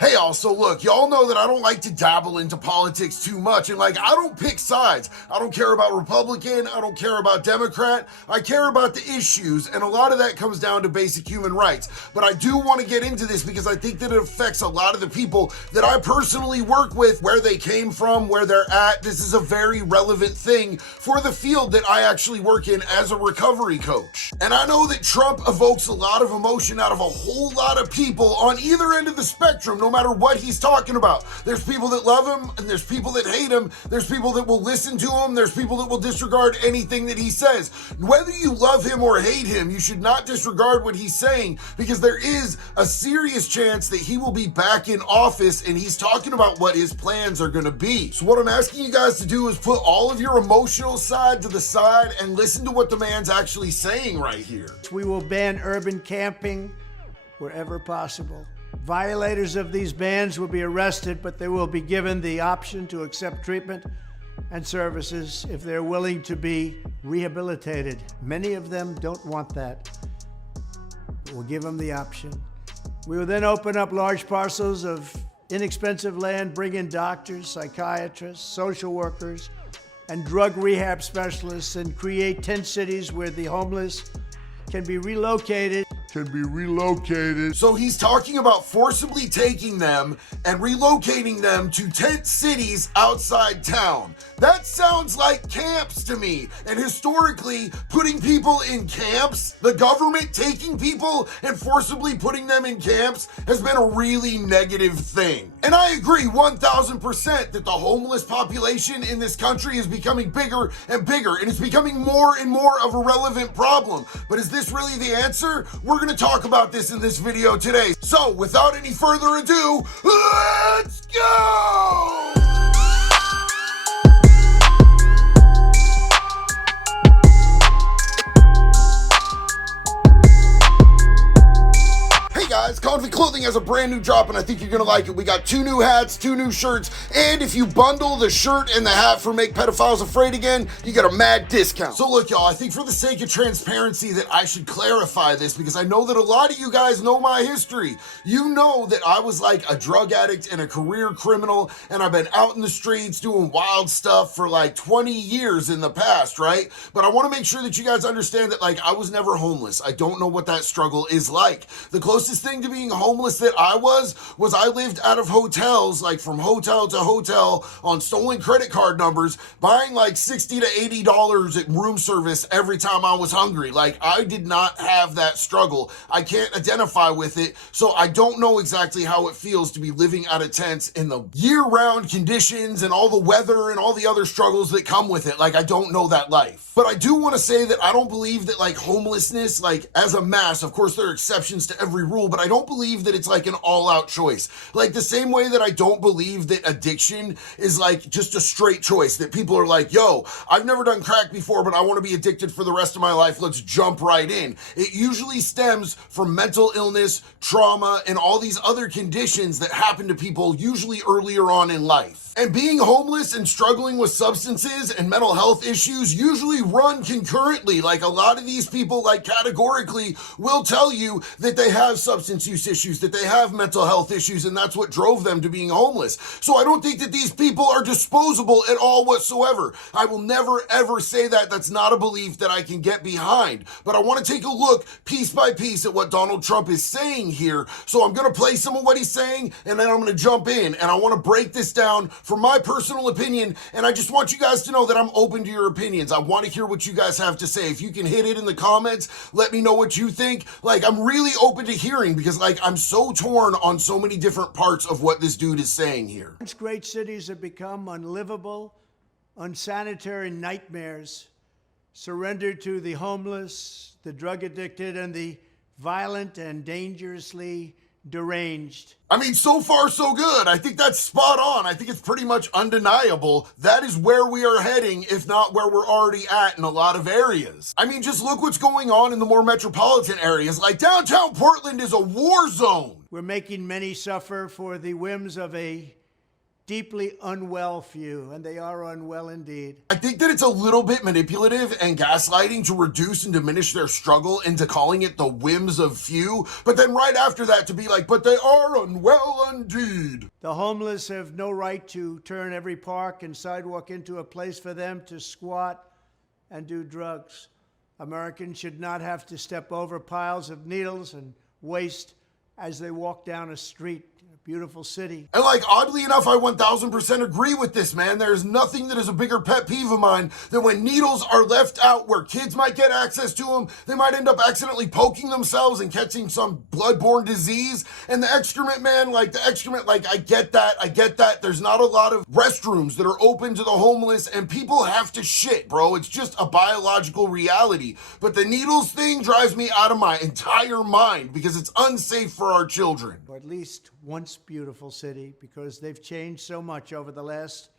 Hey y'all, so look, y'all know that I don't like to dabble into politics too much, and like, I don't pick sides. I don't care about Republican, I don't care about Democrat, I care about the issues, and a lot of that comes down to basic human rights. But I do want to get into this because I think that it affects a lot of the people that I personally work with, where they came from, where they're at. This is a very relevant thing for the field that I actually work in as a recovery coach. And I know that Trump evokes a lot of emotion out of a whole lot of people on either end of the spectrum, no matter what he's talking about. There's people that love him and there's people that hate him. There's people that will listen to him. There's people that will disregard anything that he says. Whether you love him or hate him, you should not disregard what he's saying, because there is a serious chance that he will be back in office and he's talking about what his plans are going to be. So what I'm asking you guys to do is put all of your emotional side to the side and listen to what the man's actually saying right here. We will ban urban camping wherever possible. Violators of these bans will be arrested, but they will be given the option to accept treatment and services if they're willing to be rehabilitated. Many of them don't want that. We'll give them the option. We will then open up large parcels of inexpensive land, bring in doctors, psychiatrists, social workers, and drug rehab specialists, and create 10 cities where the homeless can be relocated. So he's talking about forcibly taking them and relocating them to tent cities outside town. That sounds like camps to me. And historically, putting people in camps, the government taking people and forcibly putting them in camps, has been a really negative thing. And I agree 1000% that the homeless population in this country is becoming bigger and bigger, and it's becoming more and more of a relevant problem. But is this really the answer? We're going to talk about this in this video today. So without any further ado, let's go! Guys, Confident Clothing has a brand new drop and I think you're gonna like it. We got 2 new hats, 2 new shirts, and if you bundle the shirt and the hat for Make Pedophiles Afraid Again, you get a mad discount. So look, y'all, I think for the sake of transparency that I should clarify this, because I know that a lot of you guys know my history. You know that I was like a drug addict and a career criminal, and I've been out in the streets doing wild stuff for like 20 years in the past, right? But I want to make sure that you guys understand that like I was never homeless. I don't know what that struggle is like. The closest thing to being homeless that I was I lived out of hotels, like from hotel to hotel on stolen credit card numbers, buying like $60 to $80 at room service every time I was hungry. Like, I did not have that struggle. I can't identify with it, so I don't know exactly how it feels to be living out of tents in the year-round conditions and all the weather and all the other struggles that come with it. Like, I don't know that life. But I do want to say that I don't believe that like homelessness, like as a mass, of course there are exceptions to every rule, but I don't believe that it's like an all-out choice. Like the same way that I don't believe that addiction is like just a straight choice, that people are like, yo, I've never done crack before, but I want to be addicted for the rest of my life. Let's jump right in. It usually stems from mental illness, trauma, and all these other conditions that happen to people usually earlier on in life. And being homeless and struggling with substances and mental health issues usually run concurrently. Like a lot of these people, like categorically, will tell you that they have substance use issues, that they have mental health issues, and that's what drove them to being homeless. So I don't think that these people are disposable at all whatsoever. I will never ever say that. That's not a belief that I can get behind. But I want to take a look piece by piece at what Donald Trump is saying here. So I'm going to play some of what he's saying, and then I'm going to jump in, and I want to break this down from my personal opinion, and I just want you guys to know that I'm open to your opinions. I want to hear what you guys have to say. If you can hit it in the comments, let me know what you think. Like, I'm really open to hearing, because like I'm so torn on so many different parts of what this dude is saying here. Great cities have become unlivable, unsanitary nightmares, surrendered to the homeless, the drug addicted, and the violent and dangerously deranged. I mean, so far so good. I think that's spot on. I think it's pretty much undeniable. That is where we are heading, if not where we're already at in a lot of areas. I mean, just look what's going on in the more metropolitan areas. Like downtown Portland is a war zone. We're making many suffer for the whims of a deeply unwell few, and they are unwell indeed. I think that it's a little bit manipulative and gaslighting to reduce and diminish their struggle into calling it the whims of few, but then right after that to be like, but they are unwell indeed. The homeless have no right to turn every park and sidewalk into a place for them to squat and do drugs. Americans should not have to step over piles of needles and waste as they walk down a street in a beautiful city. And like, oddly enough, I 1000% agree with this, man. There is nothing that is a bigger pet peeve of mine than when needles are left out where kids might get access to them. They might end up accidentally poking themselves and catching some bloodborne disease. And the excrement, man, like the excrement, like I get that. There's not a lot of restrooms that are open to the homeless and people have to shit, bro. It's just a biological reality. But the needles thing drives me out of my entire mind because it's unsafe for our children. Or at least once beautiful city, because they've changed so much over the last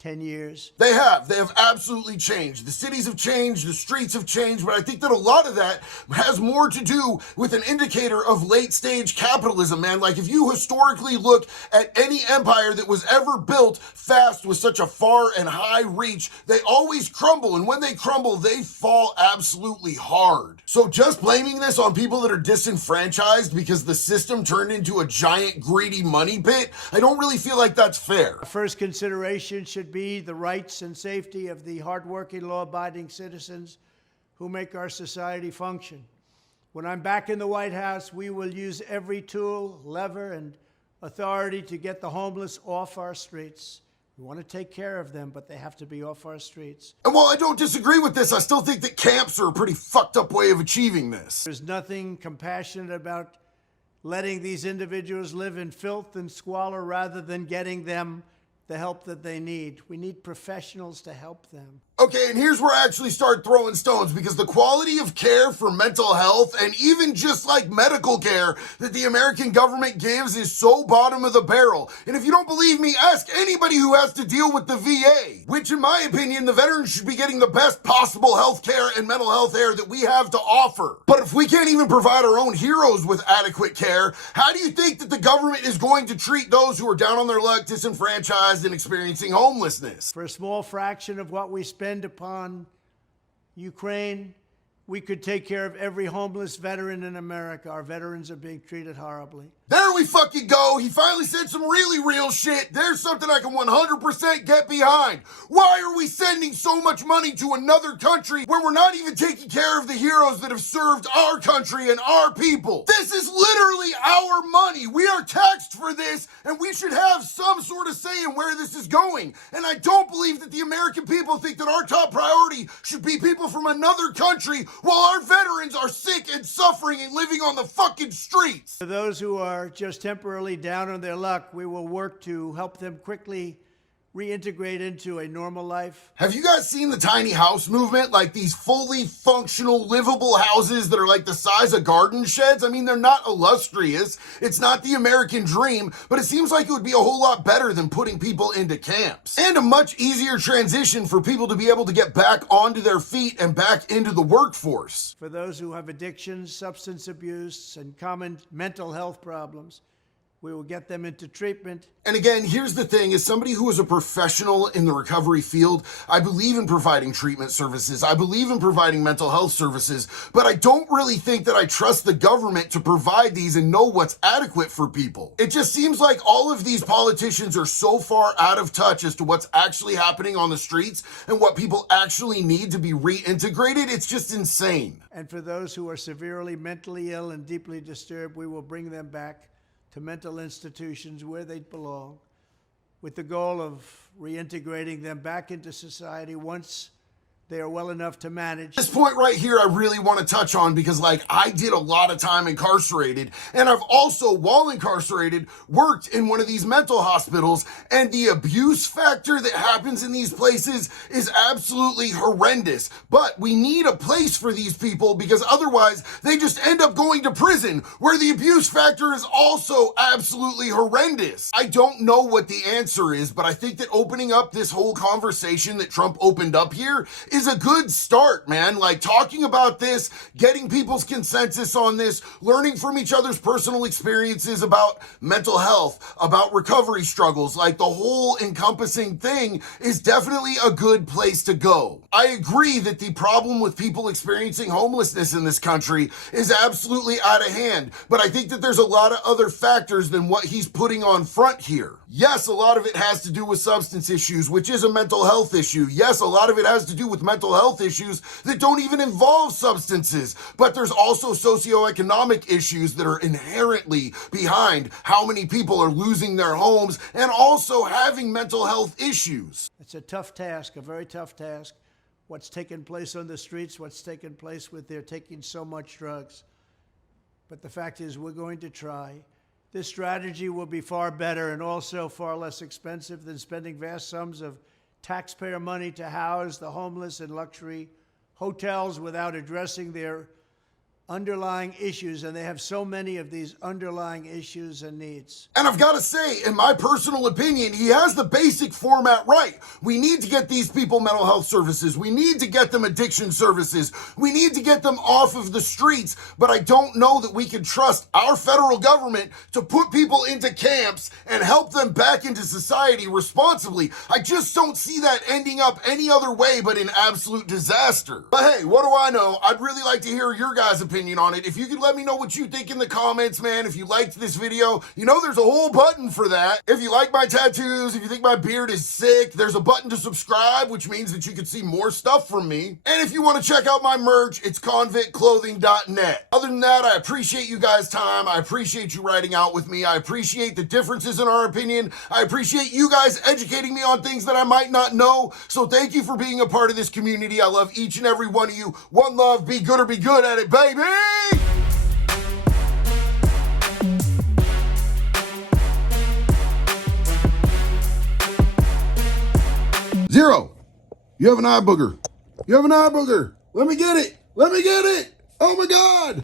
10 years. They have absolutely changed. The cities have changed, the streets have changed, but I think that a lot of that has more to do with an indicator of late stage capitalism, man. Like if you historically look at any empire that was ever built fast with such a far and high reach, they always crumble. And when they crumble, they fall absolutely hard. So just blaming this on people that are disenfranchised because the system turned into a giant greedy money pit, I don't really feel like that's fair. Our first consideration should be the rights and safety of the hardworking, law-abiding citizens who make our society function. When I'm back in the White House, we will use every tool, lever, and authority to get the homeless off our streets. We want to take care of them, but they have to be off our streets. And while I don't disagree with this, I still think that camps are a pretty fucked up way of achieving this. There's nothing compassionate about letting these individuals live in filth and squalor rather than getting them the help that they need. We need professionals to help them. Okay, and here's where I actually start throwing stones because the quality of care for mental health and even just like medical care that the American government gives is so bottom of the barrel. And if you don't believe me, ask anybody who has to deal with the VA, which in my opinion, the veterans should be getting the best possible health care and mental health care that we have to offer. But if we can't even provide our own heroes with adequate care, how do you think that the government is going to treat those who are down on their luck, disenfranchised, and experiencing homelessness? For a small fraction of what we spend upon Ukraine, we could take care of every homeless veteran in America. Our veterans are being treated horribly. There we fucking go. He finally said some really real shit. There's something I can 100% get behind. Why are we sending so much money to another country where we're not even taking care of the heroes that have served our country and our people? This is literally our money. We are taxed for this, and we should have some sort of say in where this is going. And I don't believe that the American people think that our top priority should be people from another country while our veterans are sick and suffering and living on the fucking streets. For those who are just temporarily down on their luck, we will work to help them quickly reintegrate into a normal life. Have you guys seen the tiny house movement? Like these fully functional, livable houses that are like the size of garden sheds? I mean, they're not illustrious. It's not the American dream, but it seems like it would be a whole lot better than putting people into camps. And a much easier transition for people to be able to get back onto their feet and back into the workforce. For those who have addictions, substance abuse, and common mental health problems, we will get them into treatment. And again, here's the thing, as somebody who is a professional in the recovery field, I believe in providing treatment services. I believe in providing mental health services, but I don't really think that I trust the government to provide these and know what's adequate for people. It just seems like all of these politicians are so far out of touch as to what's actually happening on the streets and what people actually need to be reintegrated. It's just insane. And for those who are severely mentally ill and deeply disturbed, we will bring them back to mental institutions where they belong, with the goal of reintegrating them back into society once they are well enough to manage. This point right here I really want to touch on because like I did a lot of time incarcerated, and I've also, while incarcerated, worked in one of these mental hospitals, and the abuse factor that happens in these places is absolutely horrendous. But we need a place for these people because otherwise they just end up going to prison where the abuse factor is also absolutely horrendous. I don't know what the answer is, but I think that opening up this whole conversation that Trump opened up here is is a good start, man. Like, talking about this, getting people's consensus on this, learning from each other's personal experiences about mental health, about recovery struggles, like the whole encompassing thing is definitely a good place to go. I agree that the problem with people experiencing homelessness in this country is absolutely out of hand, but I think that there's a lot of other factors than what he's putting on front here. Yes, a lot of it has to do with substance issues, which is a mental health issue. Yes, a lot of it has to do with mental health issues that don't even involve substances, but there's also socioeconomic issues that are inherently behind how many people are losing their homes and also having mental health issues. It's a tough task, a very tough task. What's taken place on the streets, what's taken place with their taking so much drugs. But the fact is, we're going to try. This strategy will be far better and also far less expensive than spending vast sums of taxpayer money to house the homeless in luxury hotels without addressing their underlying issues, and they have so many of these underlying issues and needs. And I've got to say, in my personal opinion, he has the basic format right. We need to get these people mental health services. We need to get them addiction services. We need to get them off of the streets. But I don't know that we can trust our federal government to put people into camps and help them back into society responsibly. I just don't see that ending up any other way but in absolute disaster. But hey, what do I know? I'd really like to hear your guys' opinion on it. If you could let me know what you think in the comments, man. If you liked this video, you know there's a whole button for that. If you like my tattoos, if you think my beard is sick, there's a button to subscribe, which means that you can see more stuff from me. And if you want to check out my merch, it's convictclothing.net. Other than that, I appreciate you guys' time. I appreciate you writing out with me. I appreciate the differences in our opinion. I appreciate you guys educating me on things that I might not know. So thank you for being a part of this community. I love each and every one of you. One love, be good or be good at it, baby! Zero. You have an eye booger. You have an eye booger. Let me get it. Let me get it. Oh my God.